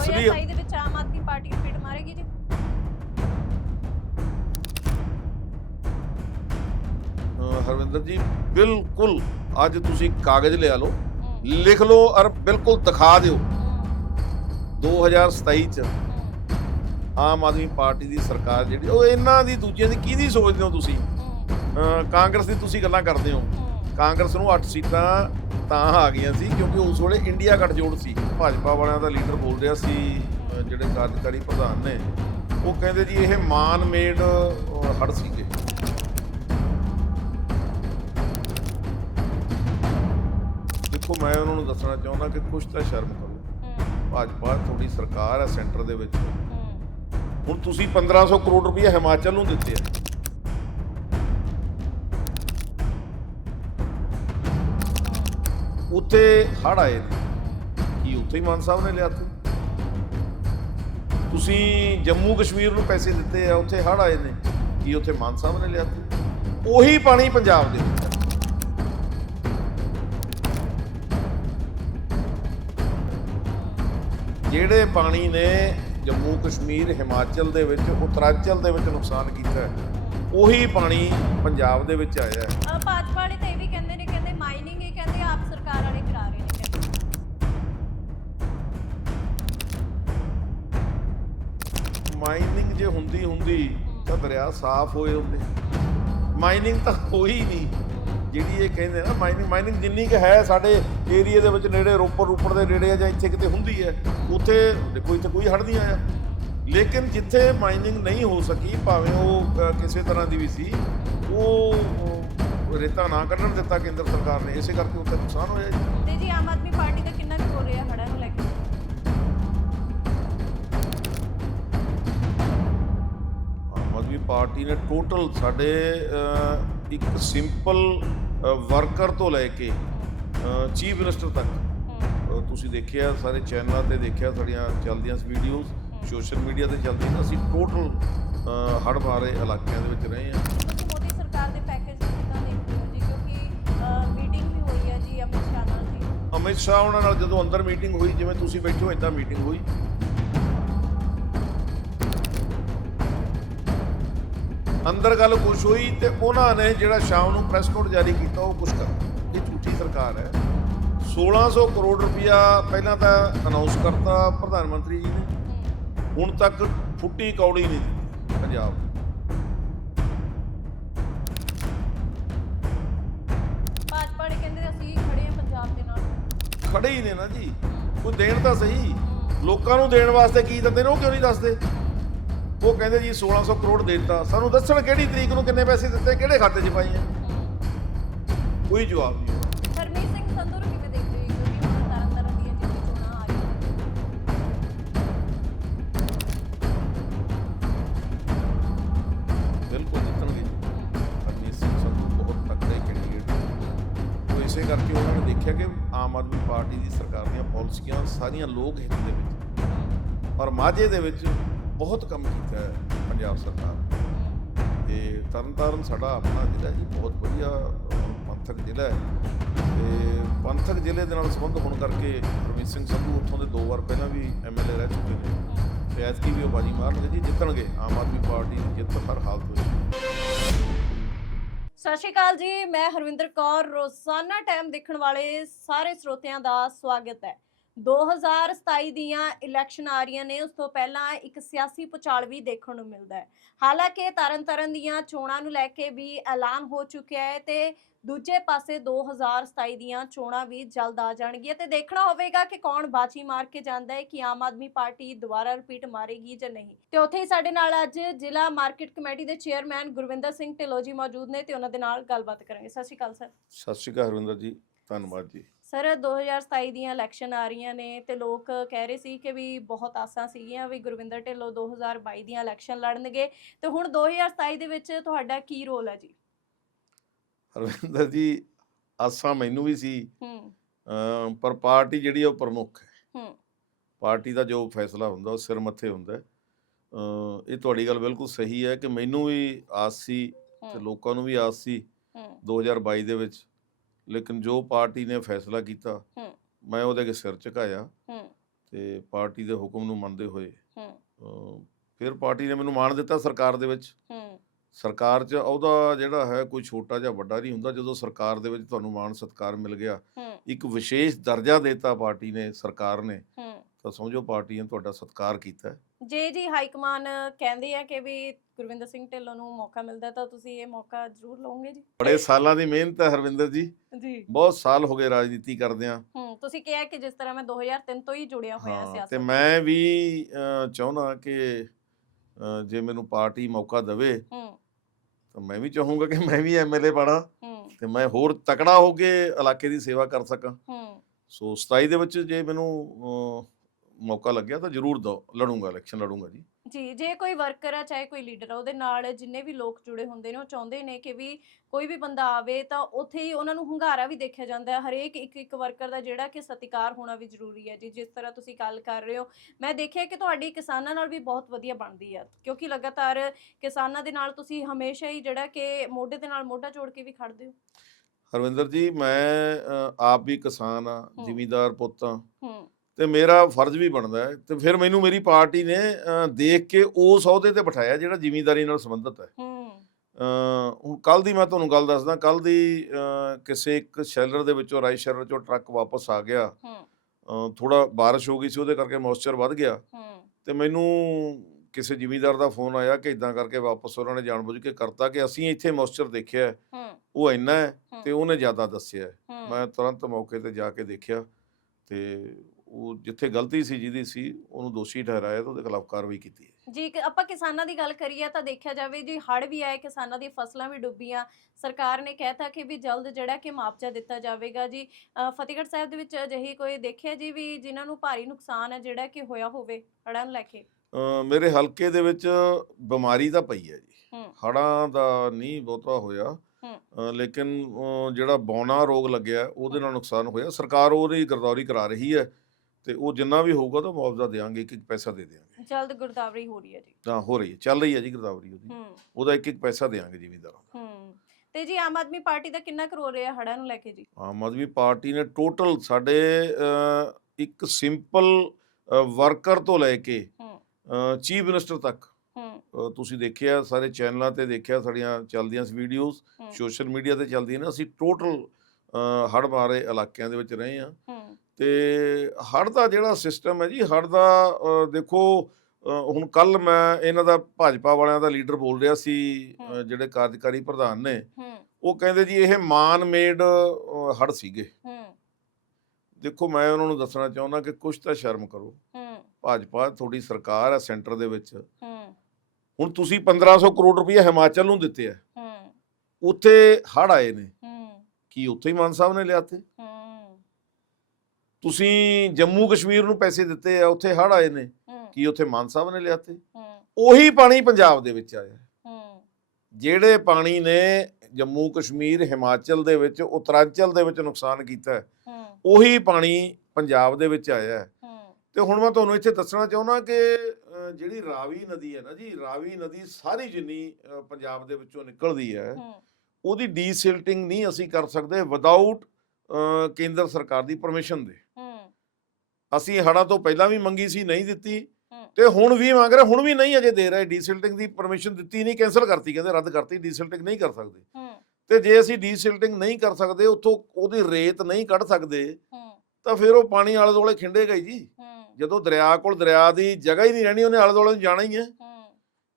ਅਸਲੀ 2027 ਦੇ ਵਿੱਚ ਆਮ ਆਦਮੀ ਪਾਰਟੀ ਰਿਪੀਟ ਮਾਰੇਗੀ ਜੀ। ਅਹ ਹਰਵਿੰਦਰ ਜੀ ਬਿਲਕੁਲ ਅੱਜ ਤੁਸੀਂ ਕਾਗਜ਼ ਲਿਆ ਲਓ। ਲਿਖ ਲਓ ਔਰ ਬਿਲਕੁਲ ਦਿਖਾ ਦਿਓ। ਹੂੰ, 2027 ਚ ਆਮ ਆਦਮੀ ਪਾਰਟੀ ਦੀ ਸਰਕਾਰ ਜਿਹੜੀ ਉਹ ਇਹਨਾਂ ਦੀ ਦੂਜਿਆਂ ਦੀ ਕਿਹਦੀ ਸੋਚਦੇ ਹੋ ਤੁਸੀਂ? ਅਹ ਕਾਂਗਰਸ ਦੀ ਤੁਸੀਂ ਗੱਲਾਂ ਕਰਦੇ ਹੂੰ, ਕਾਂਗਰਸ ਨੂੰ 8 ਸੀਟਾਂ ਤਾਂ ਆ ਗਈਆਂ ਸੀ ਕਿਉਂਕਿ ਉਸ ਵੇਲੇ ਇੰਡੀਆ ਗੱਠਜੋੜ ਸੀ। ਭਾਜਪਾ ਵਾਲਿਆਂ ਦਾ ਲੀਡਰ ਬੋਲ ਰਿਹਾ ਸੀ ਜਿਹੜੇ ਕਾਰਜਕਾਰੀ ਪ੍ਰਧਾਨ ਨੇ ਉਹ ਕਹਿੰਦੇ ਜੀ ਇਹ ਮਾਨ ਮੇਡ ਹੜ ਸੀਗੇ। ਦੇਖੋ ਮੈਂ ਉਹਨਾਂ ਨੂੰ ਦੱਸਣਾ ਚਾਹੁੰਦਾ ਕਿ ਕੁਛ ਤਾਂ ਸ਼ਰਮ ਕਰੋ। ਭਾਜਪਾ ਤੁਹਾਡੀ ਸਰਕਾਰ ਹੈ ਸੈਂਟਰ ਦੇ ਵਿੱਚ। ਹੁਣ ਤੁਸੀਂ 1500 ਕਰੋੜ ਰੁਪਏ ਹਿਮਾਚਲ ਨੂੰ ਦਿੱਤੇ ਆ। ਉੱਥੇ ਹੜ ਆਏ ਨੇ। ਕੀ ਉੱਥੇ ਹੀ ਮਾਨ ਸਾਹਿਬ ਨੇ ਲਿਆ ਤੀ? ਤੁਸੀਂ ਜੰਮੂ ਕਸ਼ਮੀਰ ਨੂੰ ਪੈਸੇ ਦਿੱਤੇ ਆ, ਉੱਥੇ ਹੜ ਆਏ ਨੇ। ਕੀ ਉੱਥੇ ਮਾਨ ਸਾਹਿਬ ਨੇ ਲਿਆ ਤੀ? ਉਹੀ ਪਾਣੀ ਪੰਜਾਬ ਦੇ ਜਿਹੜੇ ਪਾਣੀ ਨੇ ਜੰਮੂ ਕਸ਼ਮੀਰ, ਹਿਮਾਚਲ ਦੇ ਵਿੱਚ, ਉੱਤਰਾਂਚਲ ਦੇ ਵਿੱਚ ਨੁਕਸਾਨ ਕੀਤਾ ਹੈ, ਉਹੀ ਪਾਣੀ ਪੰਜਾਬ ਦੇ ਵਿੱਚ ਆਇਆ ਹੈ। ਭਾਜਪਾ ਵਾਲੇ ਤਾਂ ਇਹ ਵੀ ਕਹਿੰਦੇ ਮਾਈਨਿੰਗ ਜੇ ਹੁੰਦੀ ਹੁੰਦੀ ਤਾਂ ਦਰਿਆ ਸਾਫ਼ ਹੋਏ ਹੁੰਦੇ। ਮਾਈਨਿੰਗ ਤਾਂ ਹੋਈ ਨਹੀਂ। ਜਿਹੜੀ ਇਹ ਕਹਿੰਦੇ ਨਾ ਮਾਈਨਿੰਗ ਮਾਈਨਿੰਗ ਜਿੰਨੀ ਕਿ ਹੈ ਸਾਡੇ ਏਰੀਆ ਦੇ ਵਿੱਚ ਨੇੜੇ, ਰੋਪੜ ਰੋਪੜ ਦੇ ਨੇੜੇ ਆ ਜਾਂ ਇੱਥੇ ਕਿਤੇ ਹੁੰਦੀ ਹੈ, ਉੱਥੇ ਦੇਖੋ ਇੱਥੇ ਕੋਈ ਹੜ ਨਹੀਂ ਆਇਆ। ਲੇਕਿਨ ਜਿੱਥੇ ਮਾਈਨਿੰਗ ਨਹੀਂ ਹੋ ਸਕੀ, ਭਾਵੇਂ ਉਹ ਕਿਸੇ ਤਰ੍ਹਾਂ ਦੀ ਵੀ ਸੀ, ਉਹ ਰੇਤਾ ਨਾ ਕੱਢਣ ਦਿੱਤਾ ਕੇਂਦਰ ਸਰਕਾਰ ਨੇ, ਇਸੇ ਕਰਕੇ ਉੱਥੇ ਨੁਕਸਾਨ ਹੋਇਆ ਤੇ ਜੀ ਆਮ ਆਦਮੀ ਪਾਰਟੀ ਪਾਰਟੀ ਨੇ ਟੋਟਲ ਸਾਡੇ ਇੱਕ ਸਿੰਪਲ ਵਰਕਰ ਤੋਂ ਲੈ ਕੇ ਚੀਫ ਮਿਨਿਸਟਰ ਤੱਕ ਤੁਸੀਂ ਦੇਖਿਆ ਸਾਰੇ ਚੈਨਲਾਂ ਤੇ ਦੇਖਿਆ ਸਾਡੀਆਂ ਚੱਲਦੀਆਂ ਵੀਡੀਓਜ਼ ਸੋਸ਼ਲ ਮੀਡੀਆ ਤੇ ਚੱਲਦੀਆਂ ਅਸੀਂ ਟੋਟਲ ਹੜ ਮਾਰੇ ਇਲਾਕਿਆਂ ਦੇ ਵਿੱਚ ਰਹੇ ਹਾਂ। ਤੁਸੀਂ ਮੋਦੀ ਸਰਕਾਰ ਦੇ ਪੈਕੇਜ ਨੂੰ ਕਿੱਦਾਂ ਦੇਖਦੇ ਹੋ ਜੀ? ਕਿਉਂਕਿ ਮੀਟਿੰਗ ਵੀ ਹੋਈ ਹੈ ਜੀ ਅਮਿਤ ਸ਼ਾਹ ਨਾਲ ਜੀ। ਅਮਿਤ ਸ਼ਾਹ ਉਹਨਾਂ ਨਾਲ ਜਦੋਂ ਅੰਦਰ ਮੀਟਿੰਗ ਹੋਈ ਜਿਵੇਂ ਤੁਸੀਂ ਬੈਠੇ ਹੋ ਇਦਾਂ ਮੀਟਿੰਗ ਹੋਈ। ਅੰਦਰ ਗੱਲ ਕੁਛ ਹੋਈ ਤੇ ਉਹਨਾਂ ਨੇ ਜਿਹੜਾ ਸ਼ਾਮ ਨੂੰ ਪ੍ਰੈਸ ਨੋਟ ਜਾਰੀ ਕੀਤਾ ਉਹ ਕੁਛ ਕਰ ਇਹ ਝੂਠੀ ਸਰਕਾਰ ਹੈ। 1600 ਕਰੋੜ ਰੁਪਇਆ ਪਹਿਲਾਂ ਤਾਂ ਅਨਾਉਂਸ ਕਰਤਾ ਪ੍ਰਧਾਨ ਮੰਤਰੀ ਜੀ ਨੇ। ਹੁਣ ਤੱਕ ਫੁੱਟੀ ਕੌੜੀ ਨਹੀਂ ਦਿੱਤੀ ਪੰਜਾਬ। ਨੂੰ। ਭਾਜਪਾ ਵਾਲੇ ਕਹਿੰਦੇ ਅਸੀਂ ਖੜੇ ਹਾਂ ਪੰਜਾਬ ਦੇ ਨਾਲ। ਖੜੇ ਹੀ ਨੇ ਨਾ ਜੀ। ਕੋਈ ਦੇਣ ਤਾਂ ਸਹੀ। ਲੋਕਾਂ ਨੂੰ ਦੇਣ ਵਾਸਤੇ ਕੀ ਦਿੰਦੇ ਨੇ ਉਹ ਕਿਉਂ ਨਹੀਂ ਦੱਸਦੇ? ਉਹ ਕਹਿੰਦੇ ਜੀ 1600 ਕਰੋੜ ਦੇ ਦਿੱਤਾ। ਸਾਨੂੰ ਦੱਸਣ ਕਿਹੜੀ ਤਰੀਕ ਨੂੰ ਕਿੰਨੇ ਪੈਸੇ ਦਿੱਤੇ ਕਿਹੜੇ ਖਾਤੇ 'ਚ ਪਾਈਆਂ ਕੋਈ ਜਵਾਬ ਨਹੀਂ ਹਰਮੀਤ ਸਿੰਘ ਸੰਧੂ ਨੂੰ ਕਿਵੇਂ ਦੇਖਦੇ ਹੋ ਜੀ? ਕਿਉਂਕਿ ਹੁਣ ਤਰਨ ਤਾਰਨ ਦੀਆਂ ਜਿੱਥੇ ਚੋਣਾਂ ਆ ਰਹੀਆਂ ਬਿਲਕੁਲ ਜਿੱਤਣਗੇ। ਹਰਮੀਤ ਸਿੰਘ ਸੰਧੂ ਬਹੁਤ ਤਕੜੇ ਕੈਂਡੀਡੇਟ ਨੇ। ਉਹ ਇਸੇ ਕਰਕੇ ਉਹਨਾਂ ਨੇ ਦੇਖਿਆ ਕਿ ਆਮ ਆਦਮੀ ਪਾਰਟੀ ਦੀ ਸਰਕਾਰ ਦੀਆਂ ਪਾਲਿਸੀਆਂ ਸਾਰੀਆਂ ਲੋਕ ਹਿੱਤ ਦੇ ਵਿੱਚ ਔਰ ਮਾਝੇ ਦੇ ਵਿੱਚ ਬਹੁਤ ਕੰਮ ਕੀਤਾ ਹੈ ਪੰਜਾਬ ਸਰਕਾਰ ਨੇ। ਤੇ ਤਰਨਤਾਰਨ ਸਾਡਾ ਆਪਣਾ ਜ਼ਿਲ੍ਹਾ ਜੀ, ਬਹੁਤ ਵਧੀਆ ਪੰਥਕ ਜ਼ਿਲ੍ਹਾ ਹੈ। ਤੇ ਪੰਥਕ ਜ਼ਿਲ੍ਹੇ ਦੇ ਨਾਲ ਸੰਬੰਧ ਹੋਣ ਕਰਕੇ ਰਮੀਤ ਸਿੰਘ ਸੰਧੂ ਉੱਥੋਂ ਦੇ ਦੋ ਵਾਰ ਪਹਿਲਾਂ ਵੀ ਐਮਐਲਏ ਰਹਿ ਚੁੱਕੇ ਨੇ। ਤੇ ਐਤਕੀ ਵੀ ਉਹ ਬਾਜੀ ਮਾਰਨਗੇ ਜੀ, ਜਿੱਤਣਗੇ। ਆਮ ਆਦਮੀ ਪਾਰਟੀ ਦੀ ਜਿੱਤ ਹਰ ਹਾਲਤ ਵਿੱਚ। ਸਤਿ ਸ਼੍ਰੀ ਅਕਾਲ ਜੀ, ਮੈਂ ਹਰਵਿੰਦਰ ਕੌਰ। ਰੋਜ਼ਾਨਾ ਟਾਈਮ ਦੇਖਣ ਵਾਲੇ ਸਾਰੇ ਸਰੋਤਿਆਂ ਦਾ ਸਵਾਗਤ ਹੈ। 2027 ਦੀਆਂ ਇਲੈਕਸ਼ਨ ਆ ਰਹੀਆਂ ਨੇ, ਉਸ ਤੋਂ ਪਹਿਲਾਂ ਇੱਕ ਸਿਆਸੀ ਪੁਚਾਲ ਵੀ ਦੇਖਣ ਨੂੰ ਮਿਲਦਾ ਹੈ। ਹਾਲਾਂਕਿ ਤਰਨਤਾਰਨ ਦੀਆਂ ਚੋਣਾਂ ਨੂੰ ਲੈ ਕੇ ਵੀ ਐਲਾਨ ਹੋ ਚੁੱਕਿਆ ਹੈ ਤੇ ਦੂਜੇ ਪਾਸੇ 2027 ਦੀਆਂ ਚੋਣਾਂ ਵੀ ਜਲਦ ਆ ਜਾਣਗੀਆਂ ਤੇ ਦੇਖਣਾ ਹੋਵੇਗਾ ਕਿ ਕੌਣ ਬਾਜੀ ਮਾਰ ਕੇ ਜਾਂਦਾ ਹੈ, ਕਿ ਆਮ ਆਦਮੀ ਪਾਰਟੀ ਦੁਬਾਰਾ ਰਿਪੀਟ ਮਾਰੇਗੀ ਜਾਂ ਨਹੀਂ। ਤੇ ਉੱਥੇ ਹੀ ਸਾਡੇ ਨਾਲ ਅੱਜ ਜ਼ਿਲ੍ਹਾ ਮਾਰਕੀਟ ਕਮੇਟੀ ਦੇ ਚੇਅਰਮੈਨ ਗੁਰਵਿੰਦਰ ਸਿੰਘ ਢਿੱਲੋਂ ਜੀ ਮੌਜੂਦ ਨੇ ਤੇ ਉਹਨਾਂ ਦੇ ਨਾਲ ਗੱਲਬਾਤ ਕਰਾਂਗੇ। ਸਤਿ ਸ਼੍ਰੀ ਅਕਾਲ, ਸਰ। ਸਤਿ ਸ਼੍ਰੀ ਅਕਾਲ, ਹਰਵਿੰਦਰ ਜੀ। ਧੰਨਵਾਦ ਜੀ। ਸਰ 2027 ਦੀਆਂ ਇਲੈਕਸ਼ਨ ਆ ਰਹੀਆਂ ਨੇ ਤੇ ਲੋਕ ਕਹਿ ਰਹੇ ਸੀ ਕਿ ਵੀ ਬਹੁਤ ਆਸਾਂ ਸੀਗੀਆਂ ਵੀ ਗੁਰਵਿੰਦਰ ਢਿੱਲੋਂ 2022 ਦੀਆਂ ਇਲੈਕਸ਼ਨ ਲੜਨਗੇ ਤੇ ਹੁਣ 2027 ਦੇ ਵਿੱਚ ਤੁਹਾਡਾ ਕੀ ਰੋਲ ਹੈ ਜੀ? ਹਰਵਿੰਦਰ ਜੀ ਆਸਾਂ ਮੈਨੂੰ ਵੀ ਸੀ ਹੂੰ। ਪਰ ਪਾਰਟੀ ਜਿਹੜੀ ਉਹ ਪ੍ਰਮੁੱਖ ਹੈ। ਹੂੰ। ਪਾਰਟੀ ਦਾ ਜੋ ਫੈਸਲਾ ਹੁੰਦਾ ਉਹ ਸਿਰ ਮੱਥੇ ਹੁੰਦਾ ਇਹ ਤੁਹਾਡੀ ਗੱਲ ਬਿਲਕੁਲ ਸਹੀ ਹੈ ਕਿ ਮੈਨੂੰ ਵੀ ਆਸ ਸੀ ਤੇ ਲੋਕਾਂ ਨੂੰ ਵੀ ਆਸ ਸੀ ਹੂੰ। 2022 ਦੇ ਵਿੱਚ। ਲੇਕਿਨ ਜੋ ਪਾਰਟੀ ਨੇ ਫੈਸਲਾ ਕੀਤਾ ਹੂੰ। ਮੈਂ ਉਹਦੇ ਅੱਗੇ ਸਿਰ ਝੁਕਾਇਆ ਹੂੰ। ਤੇ ਪਾਰਟੀ ਦੇ ਹੁਕਮ ਨੂੰ ਮੰਨਦੇ ਹੋਏ ਹੂੰ। ਅਹ ਫਿਰ ਪਾਰਟੀ ਨੇ ਮੈਨੂੰ ਮਾਣ ਦਿੱਤਾ ਸਰਕਾਰ ਦੇ ਵਿੱਚ। ਹੂੰ। ਸਰਕਾਰ 'ਚ ਉਹਦਾ ਜਿਹੜਾ ਹੈ ਕੋਈ ਛੋਟਾ ਜਾਂ ਵੱਡਾ ਨਹੀਂ ਹੁੰਦਾ ਜਦੋਂ ਸਰਕਾਰ ਦੇ ਵਿੱਚ ਤੁਹਾਨੂੰ ਮਾਣ ਸਤਿਕਾਰ ਮਿਲ ਗਿਆ ਹੂੰ। ਇੱਕ ਵਿਸ਼ੇਸ਼ ਦਰਜਾ ਦਿੱਤਾ ਪਾਰਟੀ ਨੇ ਸਰਕਾਰ ਨੇ ਹੂੰ। ਤਾਂ ਸਮਝੋ ਪਾਰਟੀ ਨੇ ਤੁਹਾਡਾ ਸਤਿਕਾਰ ਕੀਤਾ। ਹੈ। ਜੇ ਜੀ ਹਾਈ ਕਮਾਨ ਕਹਿੰਦੇ ਆ ਕਿ ਵੀ ਗੁਰਵਿੰਦਰ ਸਿੰਘ ਢਿੱਲੋਂ ਨੂੰ ਮੌਕਾ ਮਿਲਦਾ ਤਾਂ ਤੁਸੀਂ ਇਹ ਮੌਕਾ ਜ਼ਰੂਰ ਲਓਗੇ ਜੀ। ਬੜੇ ਸਾਲਾਂ ਦੀ ਮਿਹਨਤ ਹੈ ਹਰਵਿੰਦਰ ਜੀ। ਜੀ। ਬਹੁਤ ਸਾਲ ਹੋ ਗਏ ਰਾਜਨੀਤੀ ਕਰਦਿਆਂ ਹੂੰ ਤੁਸੀਂ ਕਿਹਾ ਕਿ ਜਿਸ ਤਰ੍ਹਾਂ ਮੈਂ 2003 ਤੋਂ ਹੀ ਜੁੜਿਆ ਹੋਇਆ ਸਿਆਸਤ ਤੇ ਮੈਂ ਵੀ ਚਾਹੁੰਦਾ ਕਿ ਜੇ ਮੈਨੂੰ ਪਾਰਟੀ ਮੌਕਾ ਦੇਵੇ ਹੂੰ। ਤਾਂ ਮੈਂ ਵੀ ਚਾਹੂੰਗਾ ਕਿ ਮੈਂ ਵੀ ਐਮਐਲਏ ਬਣਾ। ਤੇ ਮੈਂ ਹੋਰ ਤਕੜਾ ਹੋ ਕੇ ਇਲਾਕੇ ਦੀ ਸੇਵਾ ਕਰ ਸਕਾਂ। ਹੂੰ। ਸੋ 27 ਦੇ ਵਿੱਚ ਜੇ ਮੈਨੂੰ ਮੌਕਾ ਲੱਗਿਆ ਤਾਂ ਜ਼ਰੂਰ ਦੋ ਲੜੂੰਗਾ ਇਲੈਕਸ਼ਨ ਲੜੂੰਗਾ ਜੀ। ਜੀ ਜੇ ਕੋਈ ਵਰਕਰ ਆ ਚਾਹੇ ਕੋਈ ਲੀਡਰ ਆ ਉਹਦੇ ਨਾਲ ਜਿੰਨੇ ਵੀ ਲੋਕ ਜੁੜੇ ਹੁੰਦੇ ਨੇ ਉਹ ਚਾਹੁੰਦੇ ਨੇ ਕਿ ਵੀ ਕੋਈ ਵੀ ਬੰਦਾ ਆਵੇ ਤਾਂ ਉੱਥੇ ਹੀ ਉਹਨਾਂ ਨੂੰ ਹੁੰਗਾਰਾ ਵੀ ਦੇਖਿਆ ਜਾਂਦਾ ਹੈ। ਹਰੇਕ ਇੱਕ ਇੱਕ ਵਰਕਰ ਦਾ ਜਿਹੜਾ ਕਿ ਸਤਿਕਾਰ ਹੋਣਾ ਵੀ ਜ਼ਰੂਰੀ ਹੈ ਜੀ। ਜਿਸ ਤਰ੍ਹਾਂ ਤੁਸੀਂ ਗੱਲ ਕਰ ਰਹੇ ਹੋ ਮੈਂ ਦੇਖਿਆ ਕਿ ਤੁਹਾਡੀ ਕਿਸਾਨਾਂ ਨਾਲ ਵੀ ਬਹੁਤ ਵਧੀਆ ਬਣਦੀ ਆ ਕਿਉਂਕਿ ਲਗਾਤਾਰ ਕਿਸਾਨਾਂ ਦੇ ਨਾਲ ਤੁਸੀਂ ਹਮੇਸ਼ਾ ਹੀ ਜਿਹੜਾ ਕਿ ਮੋਢੇ ਦੇ ਨਾਲ ਮੋਢਾ ਜੋੜ ਕੇ ਵੀ ਖੜਦੇ ਹੋ। ਹਰਵਿੰਦਰ ਜੀ ਮੈਂ ਆਪ ਵੀ ਕਿਸਾਨ ਆ। ਜ਼ਿਮੀਂਦਾਰ ਪੁੱਤ ਆ। ਹੂੰ। ਤੇ ਮੇਰਾ ਫਰਜ਼ ਵੀ ਬਣਦਾ ਹੈ ਤੇ ਫਿਰ ਮੈਨੂੰ ਮੇਰੀ ਪਾਰਟੀ ਨੇ ਦੇਖ ਕੇ ਉਸ ਅਹੁਦੇ ਤੇ ਬਿਠਾਇਆ ਜਿਹੜਾ ਜ਼ਿਮੀਂਦਾਰੀ ਨਾਲ ਸੰਬੰਧਿਤ ਹੈ। ਹੁਣ ਕੱਲ ਦੀ ਮੈਂ ਤੁਹਾਨੂੰ ਗੱਲ ਦੱਸਦਾ ਕੱਲ ਦੀ ਕਿਸੇ ਇੱਕ ਸ਼ੈਲਰ ਦੇ ਵਿੱਚੋਂ ਰਾਈ ਸ਼ੈਲਰ ਚੋਂ ਟਰੱਕ ਵਾਪਸ ਆ ਗਿਆ। ਹੂੰ। ਥੋੜਾ ਬਾਰਿਸ਼ ਹੋ ਗਈ ਸੀ ਉਹਦੇ ਕਰਕੇ ਮੋਇਸਚਰ ਵੱਧ ਗਿਆ। ਹੂੰ। ਤੇ ਮੈਨੂੰ ਕਿਸੇ ਜ਼ਿਮੀਂਦਾਰ ਦਾ ਫੋਨ ਆਇਆ ਕਿ ਇਦਾਂ ਕਰਕੇ ਵਾਪਸ ਉਹਨਾਂ ਨੇ ਜਾਣਬੁੱਝ ਕੇ ਕਰਤਾ ਕਿ ਅਸੀਂ ਇੱਥੇ ਮੋਇਸਚਰ ਦੇਖਿਆ ਉਹ ਇੰਨਾ ਹੈ ਤੇ ਉਹਨੇ ਜ਼ਿਆਦਾ ਦੱਸਿਆ ਮੈਂ ਤੁਰੰਤ ਮੌਕੇ ਤੇ ਜਾ ਕੇ ਦੇਖਿਆ ਤੇ ਉਹ ਜਿੱਥੇ ਗਲਤੀ ਸੀ ਜਿਹਦੀ ਸੀ ਉਹਨੂੰ ਦੋਸ਼ੀ ਠਹਿਰਾਇਆ ਤੇ ਉਹਦੇ ਖਿਲਾਫ ਕਾਰਵਾਈ ਕੀਤੀ ਹੈ। ਜੀ ਕਿ ਆਪਾਂ ਕਿਸਾਨਾਂ ਦੀ ਗੱਲ ਕਰੀਏ ਤਾਂ ਦੇਖਿਆ ਜਾਵੇ ਜੀ ਹੜ੍ਹ ਵੀ ਆਏ ਕਿਸਾਨਾਂ ਦੀ ਫਸਲਾਂ ਵੀ ਡੁੱਬੀਆਂ ਸਰਕਾਰ ਨੇ ਕਹਿਤਾ ਕਿ ਵੀ ਜਲਦ ਜਿਹੜਾ ਕਿ ਮੁਆਵਜ਼ਾ ਦਿੱਤਾ ਜਾਵੇਗਾ ਜੀ। ਅ, ਫਤਿਹਗੜ੍ਹ ਸਾਹਿਬ ਦੇ ਵਿੱਚ ਅਜਿਹੀ ਕੋਈ ਦੇਖਿਆ ਜੀ ਵੀ ਜਿਨ੍ਹਾਂ ਨੂੰ ਭਾਰੀ ਨੁਕਸਾਨ ਹੈ ਜਿਹੜਾ ਕਿ ਹੋਇਆ ਹੋਵੇ ਹੜ੍ਹਾਂ ਨੂੰ ਲੈ ਕੇ? ਮੇਰੇ ਹਲਕੇ ਦੇ ਵਿੱਚ ਬਿਮਾਰੀ ਤਾਂ ਪਈ ਹੈ ਜੀ। ਹੂੰ। ਹੜਾਂ ਦਾ ਨਹੀਂ ਬਹੁਤਾ ਹੋਇਆ। ਲੇਕਿਨ ਅਹ ਜਿਹੜਾ ਬੌਨਾ ਰੋਗ ਲੱਗਿਆ ਉਹਦੇ ਨਾਲ ਨੁਕਸਾਨ ਹੋਇਆ। ਸਰਕਾਰ ਉਹਦੀ ਗਰਦੌਰੀ ਕਰਾ ਰਹੀ ਹੈ। ਤੇ ਉਹ ਜਿੰਨਾ ਵੀ ਹੋਊਗਾ ਤਾਂ ਮੁਆਵਜ਼ਾ ਦੇਵਾਂਗੇ ਇੱਕ ਇੱਕ ਪੈਸਾ ਦੇ ਦੇਵਾਂਗੇ। ਜਲਦ ਗੁਰਦਾਵਰੀ ਹੋ ਰਹੀ ਹੈ ਜੀ। ਤਾਂ ਹੋ ਰਹੀ ਹੈ। ਚੱਲ ਰਹੀ ਹੈ ਜੀ ਗਰਦਾਵਰੀ ਉਹਦੀ। ਹੂੰ। ਉਹਦਾ ਇੱਕ ਇੱਕ ਪੈਸਾ ਦੇਵਾਂਗੇ ਜ਼ਿਮੀਂਦਾਰਾਂ ਨੂੰ ਹੂੰ। ਤੇ ਜੀ ਆਮ ਆਦਮੀ ਪਾਰਟੀ ਦਾ ਕਿੰਨਾ ਕਰੋ ਰਿਹਾ ਹੜ੍ਹਾਂ ਨੂੰ ਲੈ ਕੇ ਜੀ? ਆਮ ਆਦਮੀ ਪਾਰਟੀ ਨੇ ਟੋਟਲ ਸਾਡੇ ਅਹ, ਇੱਕ ਸਿੰਪਲ ਵਰਕਰ ਤੋਂ ਲੈ ਕੇ ਹੂੰ। ਚੀਫ ਮਿਨਿਸਟਰ ਤੱਕ ਹੂੰ। ਅਹ, ਤੁਸੀਂ ਦੇਖਿਆ ਸਾਰੇ ਚੈਨਲਾਂ ਤੇ ਦੇਖਿਆ ਸਾਡੀਆਂ ਚੱਲਦੀਆਂ ਵੀਡੀਓਜ਼ ਹੂੰ, ਸੋਸ਼ਲ ਮੀਡੀਆ ਤੇ ਚੱਲਦੀਆਂ ਨੇ। ਅਸੀਂ ਟੋਟਲ ਹੜ੍ਹ ਮਾਰੇ ਇਲਾਕਿਆਂ ਦੇ ਵਿੱਚ ਰਹੇ ਹਾਂ। ਹੂੰ। ਤੇ ਹੜ੍ਹ ਦਾ ਜਿਹੜਾ ਸਿਸਟਮ ਹੈ ਜੀ ਹੜ੍ਹ ਦਾ ਦੇਖੋ ਹੁਣ ਕੱਲ ਮੈਂ ਇਹਨਾਂ ਦਾ ਭਾਜਪਾ ਵਾਲਿਆਂ ਦਾ ਲੀਡਰ ਬੋਲ ਰਿਹਾ ਸੀ। ਜਿਹੜੇ ਕਾਰਜਕਾਰੀ ਪ੍ਰਧਾਨ ਨੇ। ਉਹ ਕਹਿੰਦੇ ਜੀ ਇਹ ਮਾਨ ਮੇਡ ਹੜ੍ਹ ਸੀਗੇ। ਦੇਖੋ ਮੈਂ ਉਹਨਾਂ ਨੂੰ ਦੱਸਣਾ ਚਾਹੁੰਦਾ ਕਿ ਕੁਝ ਤਾਂ ਸ਼ਰਮ ਕਰੋ। ਭਾਜਪਾ ਤੁਹਾਡੀ ਸਰਕਾਰ ਹੈ ਸੈਂਟਰ ਦੇ ਵਿੱਚ। ਹੁਣ ਤੁਸੀਂ 1500 ਕਰੋੜ ਰੁਪਏ ਹਿਮਾਚਲ ਨੂੰ ਦਿੱਤੇ ਆ। ਉੱਥੇ ਹੜ੍ਹ ਆਏ ਨੇ। ਕੀ ਉੱਥੇ ਹੀ ਮਾਨ ਸਾਹਿਬ ਨੇ ਲਿਆਤੇ ਤੁਸੀਂ ਜੰਮੂ ਕਸ਼ਮੀਰ ਨੂੰ ਪੈਸੇ ਦਿੱਤੇ ਆ ਉੱਥੇ ਹੜ੍ਹ ਆਏ ਨੇ ਕੀ ਉੱਥੇ ਮਾਨ ਸਾਹਿਬ ਨੇ ਲਿਆਤੇ? ਉਹੀ ਪਾਣੀ ਪੰਜਾਬ ਦੇ ਵਿੱਚ ਆਇਆ। ਜਿਹੜੇ ਪਾਣੀ ਨੇ ਜੰਮੂ ਕਸ਼ਮੀਰ ਹਿਮਾਚਲ ਦੇ ਵਿੱਚ ਉੱਤਰਾਂਚਲ ਦੇ ਵਿੱਚ ਨੁਕਸਾਨ ਕੀਤਾ ਉਹੀ ਪਾਣੀ ਪੰਜਾਬ ਦੇ ਵਿੱਚ ਆਇਆ ਤੇ ਹੁਣ ਮੈਂ ਤੁਹਾਨੂੰ ਇੱਥੇ ਦੱਸਣਾ ਚਾਹੁੰਦਾ ਕਿ ਜਿਹੜੀ ਰਾਵੀ ਨਦੀ ਹੈ ਨਾ ਜੀ ਰਾਵੀ ਨਦੀ ਸਾਰੀ ਜਿੰਨੀ ਪੰਜਾਬ ਦੇ ਵਿੱਚੋਂ ਨਿਕਲਦੀ ਹੈ ਉਹਦੀ ਡੀਸਿਲਟਿੰਗ ਨਹੀਂ ਅਸੀਂ ਕਰ ਸਕਦੇ ਵਿਦਆਊਟ ਕੇਂਦਰ ਸਰਕਾਰ ਦੀ ਪਰਮਿਸ਼ਨ ਦੇ। ਅਸੀਂ ਹੜ੍ਹਾਂ ਤੋਂ ਪਹਿਲਾਂ ਵੀ ਮੰਗੀ ਸੀ ਨਹੀਂ ਦਿੱਤੀ। ਤੇ ਹੁਣ ਵੀ ਮੰਗ ਰਹੇ ਹੁਣ ਵੀ ਨਹੀਂ ਅਜੇ ਦੇ ਰਹੇ। ਡੀਸਿਲਟਿੰਗ ਦੀ ਪਰਮਿਸ਼ਨ ਦਿੱਤੀ ਨਹੀਂ ਕੈਨਸਲ ਕਰਤੀ ਕਹਿੰਦੇ ਰੱਦ ਕਰਤੀ ਡੀਸਿਲਟਿੰਗ ਨਹੀਂ ਕਰ ਸਕਦੇ। ਤੇ ਜੇ ਅਸੀਂ ਡੀਸਿਲਟਿੰਗ ਨਹੀਂ ਕਰ ਸਕਦੇ ਉੱਥੋਂ ਉਹਦੀ ਰੇਤ ਨਹੀਂ ਕੱਢ ਸਕਦੇ ਤਾਂ ਫਿਰ ਉਹ ਪਾਣੀ ਆਲੇ ਦੁਆਲੇ ਖਿੰਡੇਗਾ ਹੀ ਜੀ। ਜਦੋਂ ਦਰਿਆ ਕੋਲ ਦਰਿਆ ਦੀ ਜਗ੍ਹਾ ਹੀ ਨਹੀਂ ਰਹਿਣੀ ਉਹਨੇ ਆਲੇ ਦੁਆਲੇ ਨੂੰ ਜਾਣਾ ਹੀ ਹੈ।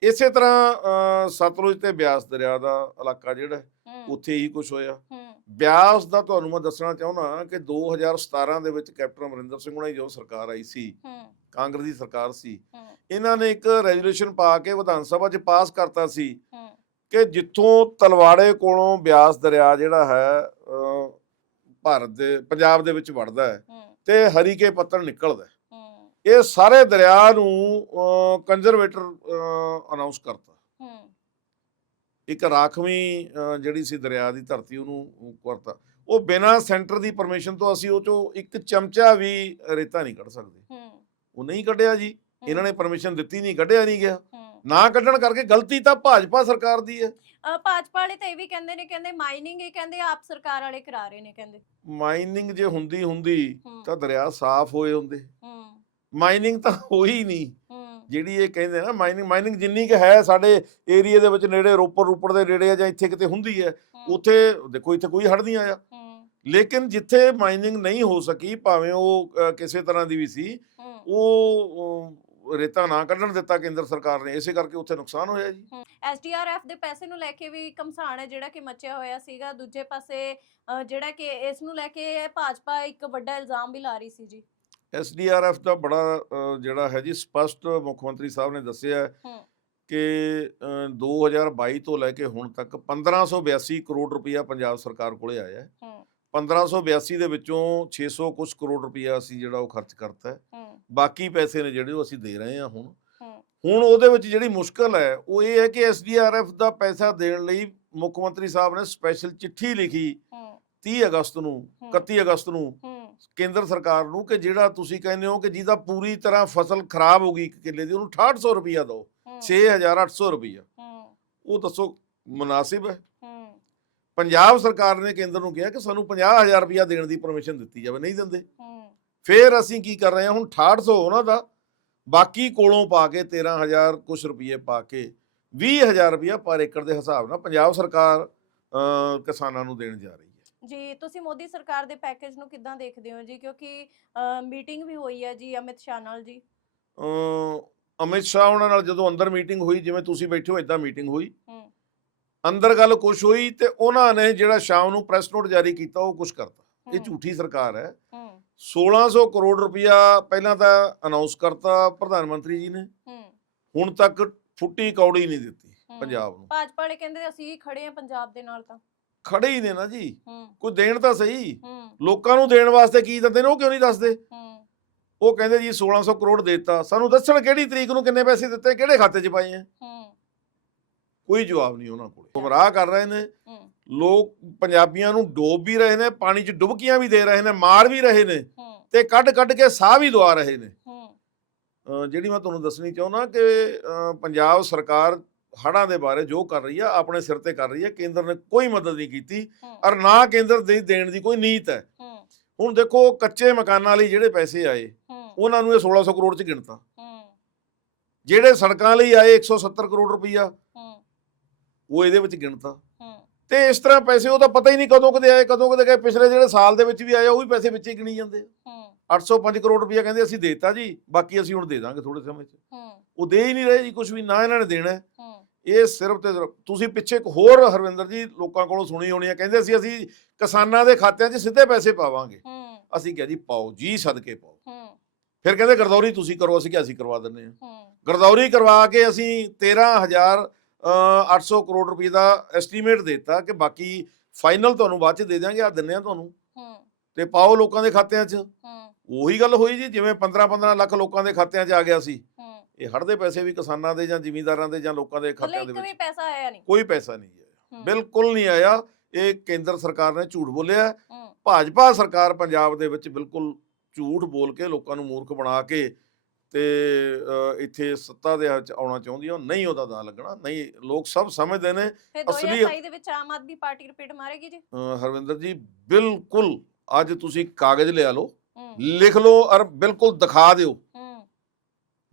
ਇਸੇ ਤਰ੍ਹਾਂ ਸਤਲੁਜ ਤੇ ਬਿਆਸ ਦਰਿਆ ਦਾ ਇਲਾਕਾ ਜਿਹੜਾ ਉੱਥੇ ਹੀ ਕੁਝ ਹੋਇਆ। ਬਿਆਸ ਦਾ ਤੁਹਾਨੂੰ ਮੈਂ ਦੱਸਣਾ ਚਾਹੁੰਦਾ ਕਿ 2017 ਦੇ ਵਿੱਚ ਕੈਪਟਨ ਅਮਰਿੰਦਰ ਸਿੰਘ ਹੁਣਾਂ ਦੀ ਜੋ ਸਰਕਾਰ ਆਈ ਸੀ ਹੂੰ। ਕਾਂਗਰਸ ਦੀ ਸਰਕਾਰ ਸੀ ਇਹਨਾਂ ਨੇ ਇੱਕ ਰੈਜ਼ੋਲੂਸ਼ਨ ਪਾ ਕੇ ਵਿਧਾਨ ਸਭਾ 'ਚ ਪਾਸ ਕਰਤਾ ਸੀ ਹੂੰ। ਕਿ ਜਿੱਥੋਂ ਤਲਵਾੜੇ ਕੋਲੋਂ ਬਿਆਸ ਦਰਿਆ ਜਿਹੜਾ ਹੈ ਭਾਰਤ ਦੇ ਪੰਜਾਬ ਦੇ ਵਿੱਚ ਵੜਦਾ ਹੈ ਤੇ ਹਰੀਕੇ ਪੱਤਣ ਨਿਕਲਦਾ ਇਹ ਸਾਰੇ ਦਰਿਆ ਨੂੰ ਕੰਜ਼ਰਵੇਟਰ ਅਨਾਉਂਸ ਕਰਤਾ। ਇੱਕ ਰਾਖਵੀਂ ਜਿਹੜੀ ਸੀ ਦਰਿਆ ਦੀ ਧਰਤੀ ਉਹਨੂੰ ਕਰਤਾ। ਉਹ ਬਿਨਾਂ ਸੈਂਟਰ ਦੀ ਪਰਮਿਸ਼ਨ ਤੋਂ ਅਸੀਂ ਉਹ ਚੋਂ ਇੱਕ ਚਮਚਾ ਵੀ ਰੇਤਾ ਨਹੀਂ ਕੱਢ ਸਕਦੇ। ਉਹ ਨਹੀਂ ਕੱਢਿਆ ਜੀ। ਇਹਨਾਂ ਨੇ ਪਰਮਿਸ਼ਨ ਦਿੱਤੀ ਨਹੀਂ ਕੱਢਿਆ ਨਹੀਂ ਗਿਆ। ਨਾ ਕੱਢਣ ਕਰਕੇ ਗਲਤੀ ਤਾਂ ਭਾਜਪਾ ਸਰਕਾਰ ਦੀ ਹੈ। ਭਾਜਪਾ ਵਾਲੇ ਤਾਂ ਇਹ ਵੀ ਕਹਿੰਦੇ ਨੇ ਕਹਿੰਦੇ ਮਾਈਨਿੰਗ ਇਹ ਕਹਿੰਦੇ ਆਪ ਸਰਕਾਰ ਵਾਲੇ ਕਰਾ ਰਹੇ ਨੇ ਕਹਿੰਦੇ। ਮਾਈਨਿੰਗ ਜੇ ਹੁੰਦੀ ਹੁੰਦੀ ਤਾਂ ਦਰਿਆ ਸਾਫ਼ ਹੋਏ ਹੁੰਦੇ। ਮਾਈਨਿੰਗ ਤਾਂ ਹੋਈ ਨਹੀਂ। ਜਿਹੜੀ ਇਹ ਕਹਿੰਦੇ ਨਾ ਮਾਈਨਿੰਗ ਮਾਈਨਿੰਗ ਜਿੰਨੀ ਕਿ ਹੈ ਸਾਡੇ ਏਰੀਆ ਦੇ ਵਿੱਚ ਨੇੜੇ ਰੋਪੜ ਰੋਪੜ ਦੇ ਨੇੜੇ ਆ ਜਾਂ ਇੱਥੇ ਕਿਤੇ ਹੁੰਦੀ ਹੈ ਉੱਥੇ ਦੇਖੋ ਇੱਥੇ ਕੋਈ ਹੜ ਨਹੀਂ ਆਇਆ। ਲੇਕਿਨ ਜਿੱਥੇ ਮਾਈਨਿੰਗ ਨਹੀਂ ਹੋ ਸਕੀ ਭਾਵੇਂ ਉਹ ਕਿਸੇ ਤਰ੍ਹਾਂ ਦੀ ਵੀ ਸੀ ਉਹ ਰੇਤਾ ਨਾ ਕੱਢਣ ਦਿੱਤਾ ਕੇਂਦਰ ਸਰਕਾਰ ਨੇ ਇਸੇ ਕਰਕੇ ਉੱਥੇ ਨੁਕਸਾਨ ਹੋਇਆ ਜੀ। ਐਸਡੀਆਰਐਫ ਦੇ ਪੈਸੇ ਨੂੰ ਲੈ ਕੇ ਵੀ ਕਮਸਾਨ ਹੈ ਜਿਹੜਾ ਕਿ ਮਚਿਆ ਹੋਇਆ ਸੀਗਾ ਦੂਜੇ ਪਾਸੇ ਜਿਹੜਾ ਕਿ ਇਸ ਨੂੰ ਲੈ ਕੇ ਭਾਜਪਾ ਇੱਕ ਵੱਡਾ ਇਲਜ਼ਾਮ ਵੀ ਲਾ ਰਹੀ ਸੀ ਜੀ। ਐਸਡੀਆਰਐਫ ਦਾ ਬੜਾ ਜਿਹੜਾ ਹੈ ਜੀ ਸਪਸ਼ਟ ਮੁੱਖ ਮੰਤਰੀ ਸਾਹਿਬ ਨੇ ਦੱਸਿਆ। ਕਿ ਅ, 2022 ਤੋਂ ਲੈ ਕੇ ਹੁਣ ਤੱਕ 1582 ਕਰੋੜ ਰੁਪਇਆ ਪੰਜਾਬ ਸਰਕਾਰ ਕੋਲੇ ਆਇਆ ਹੈ। ਹੂੰ। 1582 ਦੇ ਵਿੱਚੋਂ 600 ਕੁਝ ਕਰੋੜ ਰੁਪਇਆ ਅਸੀਂ ਜਿਹੜਾ ਉਹ ਖਰਚ ਕਰਤਾ ਬਾਕੀ ਪੈਸੇ ਨੇ ਜਿਹੜੇ ਉਹ ਅਸੀਂ ਦੇ ਰਹੇ ਹਾਂ ਹੁਣ। ਹੁਣ ਉਹਦੇ ਵਿੱਚ ਜਿਹੜੀ ਮੁਸ਼ਕਲ ਹੈ ਉਹ ਇਹ ਹੈ ਕਿ ਐਸਡੀਆਰਐਫ ਦਾ ਪੈਸਾ ਦੇਣ ਲਈ ਮੁੱਖ ਮੰਤਰੀ ਸਾਹਿਬ ਨੇ ਸਪੈਸ਼ਲ ਚਿੱਠੀ ਲਿਖੀ ਹੂੰ। 30 ਅਗਸਤ ਨੂੰ ਹੂੰ। 31 ਅਗਸਤ ਨੂੰ। ਕੇਂਦਰ ਸਰਕਾਰ ਨੂੰ ਕਿ ਜਿਹੜਾ ਤੁਸੀਂ ਕਹਿੰਦੇ ਹੋ ਕਿ ਜਿਹਦਾ ਪੂਰੀ ਤਰ੍ਹਾਂ ਫਸਲ ਖਰਾਬ ਹੋ ਗਈ ਇੱਕ ਕਿੱਲੇ ਦੀ ਉਹਨੂੰ 6800 ਰੁਪਇਆ ਦਿਓ ਹੂੰ। 6800 ਰੁਪਇਆ ਹੂੰ। ਉਹ ਦੱਸੋ ਮੁਨਾਸਿਬ ਹੈ। ਹੂੰ। ਪੰਜਾਬ ਸਰਕਾਰ ਨੇ ਕੇਂਦਰ ਨੂੰ ਕਿਹਾ ਕਿ ਸਾਨੂੰ 50000 ਰੁਪਇਆ ਦੇਣ ਦੀ ਪਰਮਿਸ਼ਨ ਦਿੱਤੀ ਜਾਵੇ ਨਹੀਂ ਦਿੰਦੇ। ਹੂੰ। ਫਿਰ ਅਸੀਂ ਕੀ ਕਰ ਰਹੇ ਹਾਂ ਹੁਣ 6800 ਉਹਨਾਂ ਦਾ ਬਾਕੀ ਕੋਲੋਂ ਪਾ ਕੇ 13000 ਕੁਛ ਰੁਪਏ ਪਾ ਕੇ 20000 ਰੁਪਇਆ ਪਰ ਏਕੜ ਦੇ ਹਿਸਾਬ ਨਾਲ ਪੰਜਾਬ ਸਰਕਾਰ ਕਿਸਾਨਾਂ ਨੂੰ ਦੇਣ ਜਾ ਰਹੀ ਹੈ। ਜੀ ਤੁਸੀਂ ਮੋਦੀ ਸਰਕਾਰ ਦੇ ਪੈਕੇਜ ਨੂੰ ਕਿੱਦਾਂ ਦੇਖਦੇ ਹੋ ਜੀ? ਕਿਉਂਕਿ ਮੀਟਿੰਗ ਵੀ ਹੋਈ ਹੈ ਜੀ ਅਮਿਤ ਸ਼ਾਹ ਨਾਲ ਜੀ। ਅ, ਅਮਿਤ ਸ਼ਾਹ ਉਹਨਾਂ ਨਾਲ ਜਦੋਂ ਅੰਦਰ ਮੀਟਿੰਗ ਹੋਈ ਜਿਵੇਂ ਤੁਸੀਂ ਬੈਠੇ ਹੋ ਇਦਾਂ ਮੀਟਿੰਗ ਹੋਈ। ਅੰਦਰ ਗੱਲ ਕੁਛ ਹੋਈ ਤੇ ਉਹਨਾਂ ਨੇ ਜਿਹੜਾ ਸ਼ਾਮ ਨੂੰ ਪ੍ਰੈਸ ਨੋਟ ਜਾਰੀ ਕੀਤਾ ਉਹ ਕੁਛ ਕਰਤਾ। ਇਹ ਝੂਠੀ ਸਰਕਾਰ ਹੈ। ਹੂੰ। 1600 ਕਰੋੜ ਰੁਪਇਆ ਪਹਿਲਾਂ ਤਾਂ ਅਨਾਉਂਸ ਕਰਤਾ ਪ੍ਰਧਾਨ ਮੰਤਰੀ ਜੀ ਨੇ। ਹੁਣ ਤੱਕ ਫੁੱਟੀ ਕੌੜੀ ਨਹੀਂ ਦਿੱਤੀ। ਪੰਜਾਬ ਨੂੰ। ਭਾਜਪਾ ਵਾਲੇ ਕਹਿੰਦੇ ਅਸੀਂ ਖੜੇ ਆ ਪੰਜਾਬ ਦੇ ਨਾਲ ਤਾਂ। ਖੜੇ ਹੀ ਨੇ ਨਾ ਜੀ। ਕੋਈ ਦੇਣ ਤਾਂ ਸਹੀ। ਲੋਕਾਂ ਨੂੰ ਦੇਣ ਵਾਸਤੇ ਕੀ ਦਿੰਦੇ ਨੇ ਉਹ ਕਿਉਂ ਨਹੀਂ ਦੱਸਦੇ? ਉਹ ਕਹਿੰਦੇ ਜੀ 1600 ਕਰੋੜ ਦਿੱਤਾ। ਸਾਨੂੰ ਦੱਸਣ ਕਿਹੜੀ ਤਰੀਕ ਨੂੰ ਕਿੰਨੇ ਪੈਸੇ ਦਿੱਤੇ ਕਿਹੜੇ ਖਾਤੇ 'ਚ ਪਾਏ ਆ? ਕੋਈ ਜਵਾਬ ਨਹੀਂ ਉਹਨਾਂ ਕੋਲ। ਗੁੰਮਰਾਹ ਕਰ ਰਹੇ ਨੇ। ਲੋਕ ਪੰਜਾਬੀਆਂ ਨੂੰ ਡੋਬ ਵੀ ਰਹੇ ਨੇ ਪਾਣੀ 'ਚ ਡੁਬਕੀਆਂ ਵੀ ਦੇ ਰਹੇ ਨੇ ਮਾਰ ਵੀ ਰਹੇ ਨੇ ਤੇ ਕੱਢ ਕੱਢ ਕੇ ਸਾਹ ਵੀ ਦਵਾ ਰਹੇ ਨੇ। ਜਿਹੜੀ ਮੈਂ ਤੁਹਾਨੂੰ ਦੱਸਣੀ ਚਾਹੁੰਦਾ ਕਿ ਪੰਜਾਬ ਸਰਕਾਰ ਹੜ੍ਹਾਂ ਦੇ ਬਾਰੇ ਜੋ ਕਰ ਰਹੀ ਆ ਆਪਣੇ ਸਿਰ ਤੇ ਕਰ ਰਹੀ ਹੈ ਕੇਂਦਰ ਨੇ ਕੋਈ ਮਦਦ ਨਹੀਂ ਕੀਤੀ ਔਰ ਨਾ ਕੇਂਦਰ ਦੇ ਦੇਣ ਦੀ ਕੋਈ ਨੀਤ ਹੈ। ਹੁਣ ਦੇਖੋ ਕੱਚੇ ਮਕਾਨਾਂ ਲਈ ਜਿਹੜੇ ਪੈਸੇ ਆਏ ਉਹਨਾਂ ਨੂੰ ਇਹ 1600 ਕਰੋੜ 'ਚ ਗਿਣਤਾ। ਜਿਹੜੇ ਸੜਕਾਂ ਲਈ ਆਏ 170 ਕਰੋੜ ਰੁਪਈਆ ਉਹ ਇਹਦੇ ਵਿੱਚ ਗਿਣਤਾ। ਤੇ ਇਸ ਤਰ੍ਹਾਂ ਪੈਸੇ ਉਹ ਤਾਂ ਪਤਾ ਹੀ ਨਹੀਂ ਕਦੋਂ ਕਦੇ ਆਏ ਕਦੋਂ ਕਦੇ ਗਏ ਪਿਛਲੇ ਜਿਹੜੇ ਸਾਲ ਦੇ ਵਿੱਚ ਵੀ ਆਏ ਉਹ ਵੀ ਪੈਸੇ ਵਿੱਚ ਹੀ ਗਿਣੀ ਜਾਂਦੇ ਆ। ਹੂੰ। 805 ਕਰੋੜ ਰੁਪਈਆ ਕਹਿੰਦੇ ਅਸੀਂ ਦੇਤਾ ਜੀ ਬਾਕੀ ਅਸੀਂ ਹੁਣ ਦੇ ਦਾਂਗੇ ਥੋੜੇ ਸਮੇਂ 'ਚ। ਉਹ ਦੇ ਹੀ ਨਹੀਂ ਰਹੇ ਜੀ ਕੁਝ ਵੀ ਨਾ ਇਹਨਾਂ ਨੇ ਦੇਣਾ। ਇਹ ਸਿਰਫ ਤੇ ਸਿਰਫ ਤੁਸੀਂ ਪਿੱਛੇ ਇੱਕ ਹੋਰ ਹਰਵਿੰਦਰ ਜੀ ਲੋਕਾਂ ਕੋਲੋਂ ਸੁਣੀ ਹੋਣੀ ਹੈ ਕਹਿੰਦੇ ਸੀ ਅਸੀਂ ਕਿਸਾਨਾਂ ਦੇ ਖਾਤਿਆਂ 'ਚ ਸਿੱਧੇ ਪੈਸੇ ਪਾਵਾਂਗੇ। ਅਸੀਂ ਕਿਹਾ ਜੀ ਪਾਓ ਜੀ ਸਦਕੇ ਪਾਓ। ਫਿਰ ਕਹਿੰਦੇ ਗਰਦੌਰੀ ਤੁਸੀਂ ਕਰੋ ਅਸੀਂ ਕਿਹਾ ਅਸੀਂ ਕਰਵਾ ਹਾਂ। ਹੂੰ। ਗਰਦੌਰੀ ਕਰਵਾ ਕੇ ਅਸੀਂ 13000 800 ਕਰੋੜ ਰੁਪਏ ਦਾ ਐਸਟੀਮੇਟ ਦਿੱਤਾ ਕਿ ਬਾਕੀ ਫਾਈਨਲ ਤੁਹਾਨੂੰ ਬਾਅਦ ਚ ਦੇ ਦਿਆਂਗੇ ਆ ਦਿੰਨੇ ਆ ਤੁਹਾਨੂੰ। ਤੇ ਪਾਓ ਲੋਕਾਂ ਦੇ ਖਾਤਿਆਂ 'ਚ। ਉਹੀ ਗੱਲ ਹੋਈ ਜੀ ਜਿਵੇਂ 15 15 ਲੱਖ ਲੋਕਾਂ ਦੇ ਖਾਤਿਆਂ 'ਚ ਆ ਗਿਆ ਸੀ। ਇਹ ਹੜ ਦੇ ਪੈਸੇ ਵੀ ਕਿਸਾਨਾਂ ਦੇ ਜਾਂ ਜ਼ਿਮੀਂਦਾਰਾਂ ਦੇ ਜਾਂ ਲੋਕਾਂ ਦੇ ਮਤਲਬ ਖਾਤਿਆਂ ਦੇ ਇੱਕ ਵੀ ਵਿੱਚ ਪੈਸਾ ਆਇਆ ਨਹੀਂ। ਕੋਈ ਪੈਸਾ ਨਹੀਂ ਆਇਆ। ਹੂੰ, ਬਿਲਕੁਲ ਨਹੀਂ ਆਇਆ। ਇਹ ਕੇਂਦਰ ਸਰਕਾਰ ਨੇ ਝੂਠ ਬੋਲਿਆ ਹੈ। ਹੂੰ। ਭਾਜਪਾ ਸਰਕਾਰ ਪੰਜਾਬ ਦੇ ਵਿੱਚ ਬਿਲਕੁਲ ਝੂਠ ਬੋਲ ਕੇ ਲੋਕਾਂ ਨੂੰ ਮੂਰਖ ਬਣਾ ਕੇ ਤੇ ਅ, ਇੱਥੇ ਸੱਤਾ ਦੇ ਵਿੱਚ ਆਉਣਾ ਚਾਹੁੰਦੀ ਆ। ਨਹੀਂ ਉਹਦਾ ਦਾ ਲੱਗਣਾ। ਨਹੀਂ ਲੋਕ ਸਭ ਸਮਝਦੇ ਨੇ। ਫਿਰ ਅਸਲੀ- 2027 ਦੇ ਵਿੱਚ ਆਮ ਆਦਮੀ ਪਾਰਟੀ ਰਿਪੀਟ ਮਾਰੇਗੀ ਜੀ? ਅ, ਹਰਵਿੰਦਰ ਜੀ ਬਿਲਕੁਲ। ਅੱਜ ਤੁਸੀਂ ਕਾਗਜ਼ ਲਿਆ ਲਓ। ਹੂੰ। ਲਿਖ ਲਓ ਔਰ ਬਿਲਕੁਲ ਦਿਖਾ ਦਿਓ।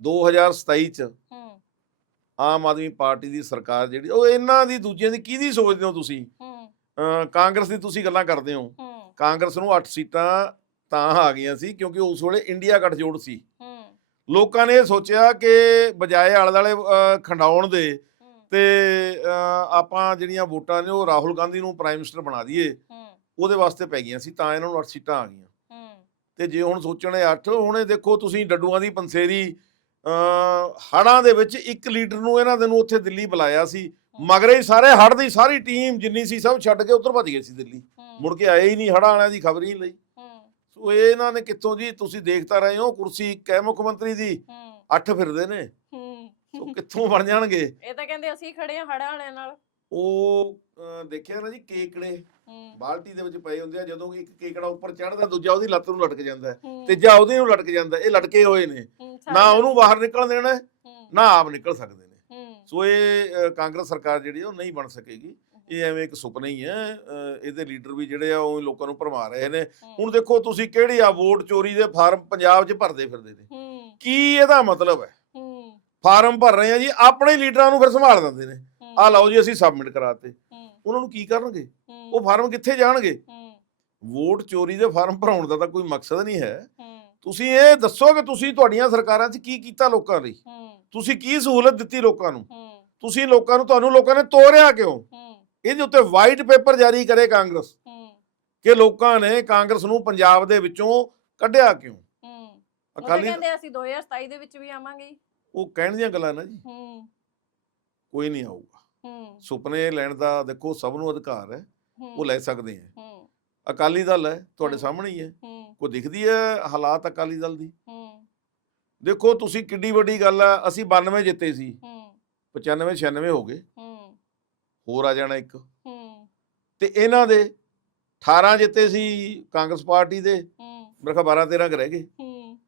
2027 ਚ ਹੂੰ। ਆਮ ਆਦਮੀ ਪਾਰਟੀ ਦੀ ਸਰਕਾਰ ਜਿਹੜੀ ਉਹ ਇਹਨਾਂ ਦੀ ਦੂਜਿਆਂ ਦੀ ਕਿਹਦੀ ਸੋਚਦੇ ਹੋ ਤੁਸੀਂ? ਹੂੰ। ਕਾਂਗਰਸ ਦੀ ਤੁਸੀਂ ਗੱਲਾਂ ਕਰਦੇ ਹੋ। ਹੂੰ। ਕਾਂਗਰਸ ਨੂੰ 8 ਸੀਟਾਂ ਤਾਂ ਆ ਗਈਆਂ ਸੀ ਕਿਉਂਕਿ ਉਸ ਵੇਲੇ ਇੰਡੀਆ ਗੱਠਜੋੜ ਸੀ। ਹੂੰ। ਲੋਕਾਂ ਨੇ ਇਹ ਸੋਚਿਆ ਕਿ ਬਜਾਏ ਆਲੇ ਦੁਆਲੇ ਅ, ਖੰਡਾਉਣ ਦੇ ਹੂੰ। ਤੇ ਆਪਾਂ ਜਿਹੜੀਆਂ ਵੋਟਾਂ ਨੇ ਉਹ ਰਾਹੁਲ ਗਾਂਧੀ ਨੂੰ ਪ੍ਰਾਈਮ ਮਿਨਿਸਟਰ ਬਣਾ ਦਈਏ ਹੂੰ। ਉਹਦੇ ਵਾਸਤੇ ਪੈ ਗਈਆਂ ਸੀ ਤਾਂ ਇਹਨਾਂ ਨੂੰ 8 ਸੀਟਾਂ ਆ ਗਈਆਂ। ਹੂੰ। ਤੇ ਜੇ ਹੁਣ ਸੋਚਣੇ 8 ਹੁਣ ਦੇਖੋ ਤੁਸੀਂ ਡੱਡੂਆਂ ਦੀ ਪੰਸੇਰੀ ਹੜਾਂ ਦੇ ਵਿੱਚ ਇੱਕ ਲੀਡਰ ਨੂੰ ਇਹਨਾਂ ਦੇ ਨੂੰ ਉੱਥੇ ਦਿੱਲੀ ਬੁਲਾਇਆ ਸੀ। ਮਗਰੇ ਹੀ ਸਾਰੇ ਹੜ ਦੀ ਸਾਰੀ ਟੀਮ ਜਿੰਨੀ ਸੀ ਸਭ ਛੱਡ ਕੇ ਉੱਧਰ ਭੱਜ ਗਏ ਸੀ ਦਿੱਲੀ। ਮੁੜ ਕੇ ਆਏ ਹੀ ਨਹੀਂ ਹੜਾਂ ਵਾਲਿਆਂ ਦੀ ਖਬਰ ਹੀ ਲਈ। ਸੋ ਇਹ ਇਹਨਾਂ ਨੇ ਕਿੱਥੋਂ ਜੀ ਤੁਸੀਂ ਦੇਖਤਾ ਰਹੇ ਹੋ ਕੁਰਸੀ ਕੈ ਮੁੱਖ ਮੰਤਰੀ ਦੀ ਅੱਠ ਫਿਰਦੇ ਨੇ। ਸੋ ਕਿੱਥੋਂ ਬਣ ਜਾਣਗੇ? ਇਹ ਤਾਂ ਕਹਿੰਦੇ ਅਸੀਂ ਖੜੇ ਆ ਹੜਾਂ ਵਾਲਿਆਂ ਨਾਲ। ਉਹ ਅਹ, ਦੇਖਿਆ ਨਾ ਜੀ ਕੇਕੜੇ ਹੂੰ। ਬਾਲਟੀ ਦੇ ਵਿੱਚ ਪਏ ਹੁੰਦੇ ਆ ਜਦੋਂ ਇੱਕ ਕੇਕੜਾ ਉੱਪਰ ਚੜਦਾ ਦੂਜਾ ਉਹਦੀ ਲੱਤ ਨੂੰ ਲਟਕ ਜਾਂਦਾ ਹੈ, ਹੂੰ, ਤੀਜਾ ਉਹਦੀ ਨੂੰ ਲਟਕ ਜਾਂਦਾ ਹੈ। ਇਹ ਲਟਕੇ ਹੋਏ ਨੇ। ਹੂੰ, ਨਾ ਸਾਰੇ- ਉਹਨੂੰ ਬਾਹਰ ਨਿਕਲ ਦੇਣਾ ਹੈ, ਹੂੰ, ਨਾ ਆਪ ਨਿਕਲ ਸਕਦੇ ਨੇ। ਹੂੰ, ਸੋ ਇਹ ਅਹ, ਕਾਂਗਰਸ ਸਰਕਾਰ ਜਿਹੜੀ ਉਹ ਨਹੀਂ ਬਣ ਸਕੇਗੀ। ਇਹ ਐਵੇਂ ਇੱਕ ਸੁਪਨਾ ਹੀ ਹੈ ਅਹ, ਇਹਦੇ ਲੀਡਰ ਵੀ ਜਿਹੜੇ ਆ ਉਹ ਲੋਕਾਂ ਨੂੰ ਭਰਮਾ ਰਹੇ ਨੇ। ਹੂੰ, ਹੁਣ ਦੇਖੋ ਤੁਸੀਂ ਕਿਹੜੀ ਆ ਵੋਟ ਚੋਰੀ ਦੇ ਫਾਰਮ ਪੰਜਾਬ 'ਚ ਭਰਦੇ ਫਿਰਦੇ ਨੇ। ਹੂੰ। ਕੀ ਇਹਦਾ ਮਤਲਬ ਹੈ? ਹੂੰ। ਫਾਰਮ ਭਰ ਰਹੇ ਆ ਜੀ ਆਪਣੇ ਲੀਡਰਾਂ ਨੂੰ ਫਿਰ ਸੰਭਾਲ ਦਿੰਦੇ ਨੇ। ਆ ਲਓ ਜੀ ਅਸੀਂ ਸਬਮਿਟ ਕਰਾਤੇ। ਉਹਨਾਂ ਨੂੰ ਕੀ ਕਰਨਗੇ? ਉਹ ਫਾਰਮ ਕਿੱਥੇ ਜਾਣਗੇ? ਵੋਟ ਚੋਰੀ ਦੇ ਫਾਰਮ ਭਰਾਉਣ ਦਾ ਤਾਂ ਕੋਈ ਮਕਸਦ ਨਹੀਂ ਹੈ। ਤੁਸੀਂ ਇਹ ਦੱਸੋ ਕਿ ਤੁਸੀਂ ਤੁਹਾਡੀਆਂ ਸਰਕਾਰਾਂ 'ਚ ਕੀ ਕੀਤਾ ਲੋਕਾਂ ਲਈ? ਤੁਸੀਂ ਕੀ ਸਹੂਲਤ ਦਿੱਤੀ ਲੋਕਾਂ ਨੂੰ? ਤੁਸੀਂ ਲੋਕਾਂ ਨੂੰ ਤੁਹਾਨੂੰ ਲੋਕਾਂ ਨੇ ਤੋਰਿਆ ਕਿਉਂ? ਇਹਦੇ ਉੱਤੇ ਵਾਈਟ ਪੇਪਰ ਜਾਰੀ ਕਰੇ ਕਾਂਗਰਸ। ਕਿ ਲੋਕਾਂ ਨੇ ਕਾਂਗਰਸ ਨੂੰ ਪੰਜਾਬ ਦੇ ਵਿੱਚੋਂ ਕੱਢਿਆ ਕਿਉਂ? ਅਕਾਲੀ ਕਹਿੰਦੇ ਅਸੀਂ 2027 ਦੇ ਵਿੱਚ ਵੀ ਆਵਾਂਗੇ। ਉਹ ਕਹਿਣ ਦੀਆਂ ਗੱਲਾਂ ਨਾ ਜੀ। ਕੋਈ ਨਹੀਂ ਆਊਗਾ। ਸੁਪਨੇ ਲੈਣ ਦਾ ਦੇਖੋ ਸਭ ਨੂੰ ਅਧਿਕਾਰ ਹੈ ਉਹ ਲੈ ਸਕਦੇ ਆ ਹੂੰ। ਅਕਾਲੀ ਦਲ ਹੈ ਤੁਹਾਡੇ। ਸਾਹਮਣੇ ਹੀ ਹੈ। ਕੋਈ ਦਿਖਦੀ ਹੈ ਹਾਲਾਤ ਅਕਾਲੀ ਦਲ ਦੀ? ਹੂੰ। ਦੇਖੋ ਤੁਸੀਂ ਕਿੱਡੀ ਵੱਡੀ ਗੱਲ ਹੈ ਅਸੀਂ 92 ਜਿੱਤੇ ਸੀ। ਹੂੰ। 95 96 ਹੋ ਗਏ। ਹੂੰ। ਹੋਰ ਆ ਜਾਣਾ ਇੱਕ। ਹੂੰ। ਤੇ ਇਹਨਾਂ ਦੇ 18 ਜਿੱਤੇ ਸੀ ਕਾਂਗਰਸ ਪਾਰਟੀ ਦੇ। ਹੂੰ। ਮੇਰੇ ਖਿਆਲ 12 13 ਕੁ ਰਹਿ ਗਏ। ਹੂੰ।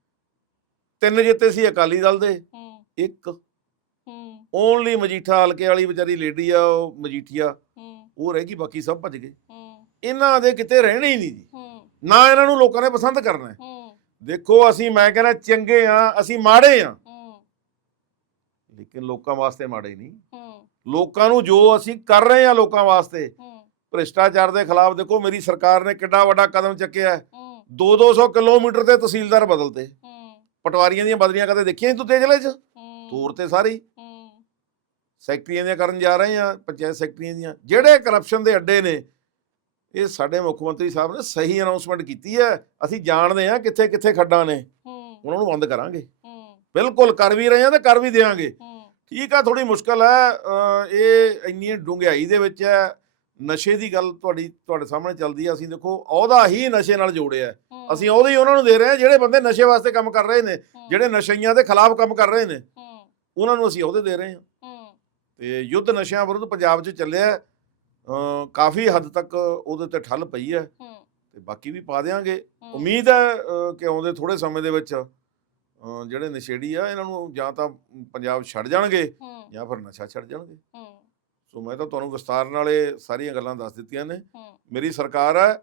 ਤਿੰਨ ਜਿੱਤੇ ਸੀ ਅਕਾਲੀ ਦਲ ਦੇ। ਹੂੰ। ਇੱਕ ਓਨਲੀ ਮਜੀਠਾ ਹਲਕੇ ਵਾਲੀ ਵਿਚਾਰੀ ਲੇਡੀ ਆ ਉਹ ਮਜੀਠੀਆ। ਉਹ ਰਹਿ ਗਈ ਬਾਕੀ ਸਭ ਭੱਜ ਗਏ। ਇਹਨਾਂ ਦੇ ਕਿਤੇ ਰਹਿਣੇ ਹੀ ਨਹੀਂ ਜੀ। ਨਾ ਇਹਨਾਂ ਨੂੰ ਲੋਕਾਂ ਨੇ ਪਸੰਦ ਕਰਨਾ ਦੇਖੋ ਅਸੀਂ ਮੈਂ ਕਹਿੰਦਾ ਚੰਗੇ ਆ ਅਸੀਂ ਮਾੜੇ ਆ। ਲੇਕਿਨ ਲੋਕਾਂ ਵਾਸਤੇ ਮਾੜੇ ਨਹੀਂ। ਲੋਕਾਂ ਨੂੰ ਜੋ ਅਸੀਂ ਕਰ ਰਹੇ ਆ ਲੋਕਾਂ ਵਾਸਤੇ ਭ੍ਰਿਸ਼ਟਾਚਾਰ ਦੇ ਖਿਲਾਫ ਦੇਖੋ ਮੇਰੀ ਸਰਕਾਰ ਨੇ ਕਿੱਡਾ ਵੱਡਾ ਕਦਮ ਚੱਕਿਆ ਹੈ। ਹੂੰ। 2-200 ਕਿਲੋਮੀਟਰ ਤੇ ਤਹਿਸੀਲਦਾਰ ਬਦਲਤੇ। ਪਟਵਾਰੀਆਂ ਦੀਆਂ ਬਦਲੀਆਂ ਕਦੇ ਦੇਖੀਆਂ ਤੂੰ ਜ਼ਿਲ੍ਹੇ 'ਚ ਤੂਰ ਤੇ ਸਾਰੀ। ਸੈਕਟਰੀਆਂ ਦੀਆਂ ਕਰਨ ਜਾ ਰਹੇ ਆ ਪੰਚਾਇਤ ਸੈਕਟਰੀਆਂ ਦੀਆਂ। ਜਿਹੜੇ ਕਰਪਸ਼ਨ ਦੇ ਅੱਡੇ ਨੇ ਇਹ ਸਾਡੇ ਮੁੱਖ ਮੰਤਰੀ ਸਾਹਿਬ ਨੇ ਸਹੀ ਅਨਾਉਂਸਮੈਂਟ ਕੀਤੀ ਹੈ। ਅਸੀਂ ਜਾਣਦੇ ਆ ਕਿੱਥੇ ਕਿੱਥੇ ਖੱਡਾਂ ਨੇ। ਹੂੰ। ਉਹਨਾਂ ਨੂੰ ਬੰਦ ਕਰਾਂਗੇ। ਹੂੰ। ਬਿਲਕੁਲ ਕਰ ਵੀ ਰਹੇ ਆ ਤੇ ਕਰ ਵੀ ਦੇਵਾਂਗੇ ਹੂੰ। ਠੀਕ ਆ ਥੋੜੀ ਮੁਸ਼ਕਲ ਹੈ ਇਹ ਇੰਨੀ ਡੂੰਘਾਈ ਦੇ ਵਿੱਚ ਹੈ। ਨਸ਼ੇ ਦੀ ਗੱਲ ਤੁਹਾਡੀ ਤੁਹਾਡੇ ਸਾਹਮਣੇ ਚੱਲਦੀ ਆ। ਅਸੀਂ ਦੇਖੋ ਉਹਦਾ ਹੀ ਨਸ਼ੇ ਨਾਲ ਜੋੜਿਆ ਅਸੀਂ ਉਹਦੇ ਹੀ ਉਹਨਾਂ ਨੂੰ ਦੇ ਰਹੇ ਹਾਂ ਜਿਹੜੇ ਬੰਦੇ ਨਸ਼ੇ ਵਾਸਤੇ ਕੰਮ ਕਰ ਰਹੇ ਨੇ ਜਿਹੜੇ ਨਸ਼ਈਆਂ ਦੇ ਖਿਲਾਫ ਕੰਮ ਕਰ ਰਹੇ ਨੇ ਉਹਨਾਂ ਨੂੰ ਅਸੀਂ ਉਹਦੇ ਦੇ ਰਹੇ ਹੂੰ। ਤੇ ਯੁੱਧ ਨਸ਼ਿਆਂ ਵਿਰੁੱਧ ਪੰਜਾਬ 'ਚ ਚੱਲਿਆ। ਅਹ ਕਾਫੀ ਹੱਦ ਤੱਕ ਉਹਦੇ ਤੇ ਠੱਲ ਪਈ ਹੈ ਹੂੰ। ਤੇ ਬਾਕੀ ਵੀ ਪਾ ਦੇਵਾਂਗੇ ਹੂੰ, ਉਮੀਦ ਹੈ ਕਿ ਆਉਂਦੇ ਥੋੜੇ ਸਮੇਂ ਦੇ ਵਿੱਚ ਜਿਹੜੇ ਨਸ਼ੇੜੀ ਆ ਇਹਨਾਂ ਨੂੰ ਜਾਂ ਤਾਂ ਪੰਜਾਬ ਛੱਡ ਜਾਣਗੇ ਹੂੰ। ਜਾਂ ਫਿਰ ਨਸ਼ਾ ਛੱਡ ਜਾਣਗੇ। ਹੂੰ। ਸੋ ਮੈਂ ਤਾਂ ਤੁਹਾਨੂੰ ਵਿਸਤਾਰ ਨਾਲ ਇਹ ਸਾਰੀਆਂ ਗੱਲਾਂ ਦੱਸ ਦਿੱਤੀਆਂ ਨੇ। ਹੂੰ। ਮੇਰੀ ਸਰਕਾਰ ਹੈ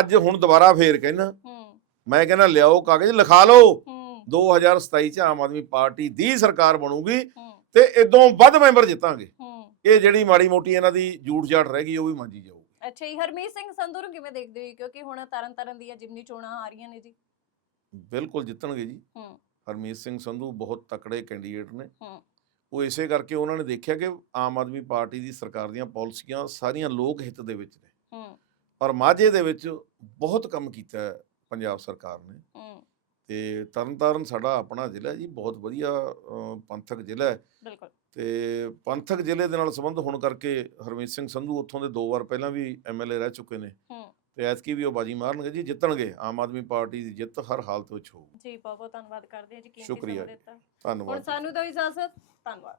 ਅੱਜ ਹੁਣ ਦੁਬਾਰਾ ਫੇਰ ਕਹਿਣਾ ਹੂੰ। ਮੈਂ ਕਹਿੰਦਾ ਲਿਆਓ ਕਾਗਜ਼ ਲਿਖਾ ਲਓ। ਹੂੰ। 2027 ਚ ਆਮ ਆਦਮੀ ਪਾਰਟੀ ਦੀ ਸਰਕਾਰ ਬਣੂਗੀ। ਹੂੰ। ਤੇ ਇਦੋਂ ਵੱਧ ਮੈਂਬਰ ਜਿੱਤਾਂਗੇ। ਹੂੰ। ਇਹ ਜਿਹੜੀ ਮਾੜੀ ਮੋਟੀ ਇਹਨਾਂ ਦੀ ਜੂਠ ਜਾਟ ਰਹਿ ਗਈ ਉਹ ਵੀ ਮੰਜੀ ਜਾਊਗੀ। ਅੱਛਾ ਜੀ ਹਰਮੀਤ ਸਿੰਘ ਸੰਧੂ ਨੂੰ ਕਿਵੇਂ ਦੇਖਦੇ ਹੋ ਕਿਉਂਕਿ ਹੁਣ ਤਰਨ ਤਾਰਨ ਦੀਆਂ ਜਿਮਨੀ ਚੋਣਾਂ ਆ ਰਹੀਆਂ ਨੇ ਜੀ। ਬਿਲਕੁਲ ਜਿੱਤਣਗੇ ਜੀ। ਹੂੰ। ਹਰਮੀਤ ਸਿੰਘ ਸੰਧੂ ਬਹੁਤ ਤਕੜੇ ਕੈਂਡੀਡੇਟ ਨੇ। ਹੂੰ। ਉਹ ਇਸੇ ਕਰਕੇ ਉਹਨਾਂ ਨੇ ਦੇਖਿਆ ਕਿ ਆਮ ਆਦਮੀ ਪਾਰਟੀ ਦੀ ਸਰਕਾਰ ਦੀਆਂ ਪਾਲਿਸੀਆਂ ਸਾਰੀਆਂ ਲੋਕ ਹਿੱਤ ਦੇ ਵਿੱਚ ਨੇ। ਹੂੰ। ਔਰ ਮਾਝੇ ਦੇ ਵਿੱਚ ਬਹੁਤ ਕੰਮ ਕੀਤਾ ਹੈ ਪੰਜਾਬ ਸਰਕਾਰ ਨੇ। ਹੂੰ। ਤੇ ਤਰਨਤਾਰਨ ਸਾਡਾ ਆਪਣਾ ਜ਼ਿਲ੍ਹਾ ਜੀ ਬਹੁਤ ਵਧੀਆ ਪੰਥਕ ਜ਼ਿਲ੍ਹਾ ਹੈ। ਬਿਲਕੁਲ। ਤੇ ਪੰਥਕ ਜ਼ਿਲ੍ਹੇ ਦੇ ਨਾਲ ਸੰਬੰਧ ਹੋਣ ਕਰਕੇ ਹਰਮੀਤ ਸਿੰਘ ਸੰਧੂ ਉੱਥੋਂ ਦੇ ਦੋ ਵਾਰ ਪਹਿਲਾਂ ਵੀ ਐਮਐਲਏ ਰਹਿ ਚੁੱਕੇ ਨੇ। ਹੂੰ। ਤੇ ਐਤਕੀ ਵੀ ਉਹ ਬਾਜੀ ਮਾਰਨਗੇ ਜੀ ਜਿੱਤਣਗੇ। ਆਮ ਆਦਮੀ ਪਾਰਟੀ ਦੀ ਜਿੱਤ ਹਰ ਹਾਲਤ ਵਿੱਚ ਹੋਊਗੀ ਜੀ ਬਹੁਤ ਬਹੁਤ ਧੰਨਵਾਦ ਕਰਦੇ ਹਾਂ ਜੀ ਕੀਮਤੀ ਸਮਾਂ। ਦਿੱਤਾ। ਹੁਣ ਧੰਨਵਾਦ ਸਾਨੂੰ ਦਿਓ ਇਜਾਜ਼ਤ। ਧੰਨਵਾਦ।